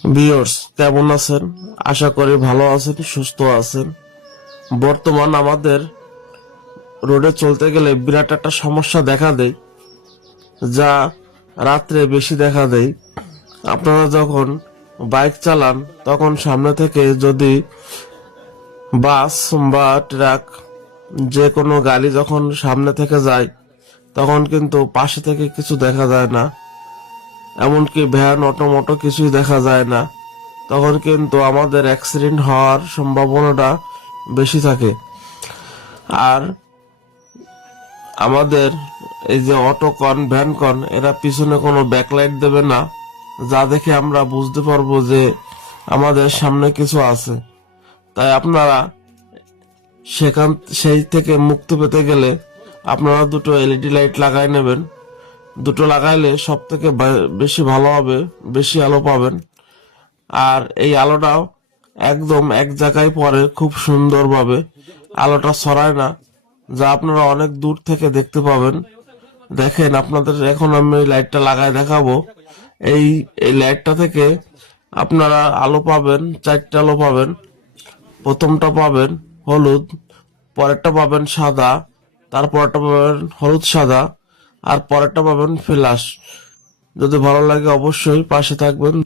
Viewers কেমন আছেন? আশা করি ভালো আছেন, সুস্থ আছেন। বর্তমান আমাদের রোডে চলতে গেলে বিরাট একটা সমস্যা দেখা দেয়, যা রাত্রে বেশি দেখা দেয়। আপনারা যখন বাইক চালান তখন সামনে থেকে যদি বাস বা ট্রাক, যে কোনো গাড়ি যখন সামনে থেকে যায় তখন কিন্তু পাশে থেকে কিছু দেখা যায় না, এমনকি ভ্যান অটোমোটো কিছুই দেখা যায় না। তখন কিন্তু আমাদের অ্যাক্সিডেন্ট হওয়ার সম্ভাবনাটা বেশি থাকে। আর আমাদের এই যে অটোকন ভ্যানকন এরা পিছনে কোনো ব্যাকলাইট দেবে না, যা দেখে আমরা বুঝতে পারবো যে আমাদের সামনে কিছু আছে। তাই আপনারা সেই থেকে মুক্তি পেতে গেলে আপনারা দুটো এলইডি লাইট লাগাই নেবেন। দুটো লাগাইলে সব থেকে বেশি ভালো হবে, বেশি আলো পাবেন। আর এই আলোটাও একদম এক জায়গায় পড়ে, খুব সুন্দরভাবে আলোটা ছড়ায় না, যা আপনারা অনেক দূর থেকে দেখতে পাবেন। দেখেন, আপনাদের এখন আমি লাইটটা লাগাই দেখাবো। এই এই লাইটটা থেকে আপনারা আলো পাবেন, চারটা আলো পাবেন। প্রথমটা পাবেন হলুদ, পরেরটা পাবেন সাদা, তারপরটা পাবেন হলুদ সাদা, আর পরেরটা পাবেন ফ্ল্যাশ। যদি ভালো লাগে অবশ্যই পাশে থাকবেন।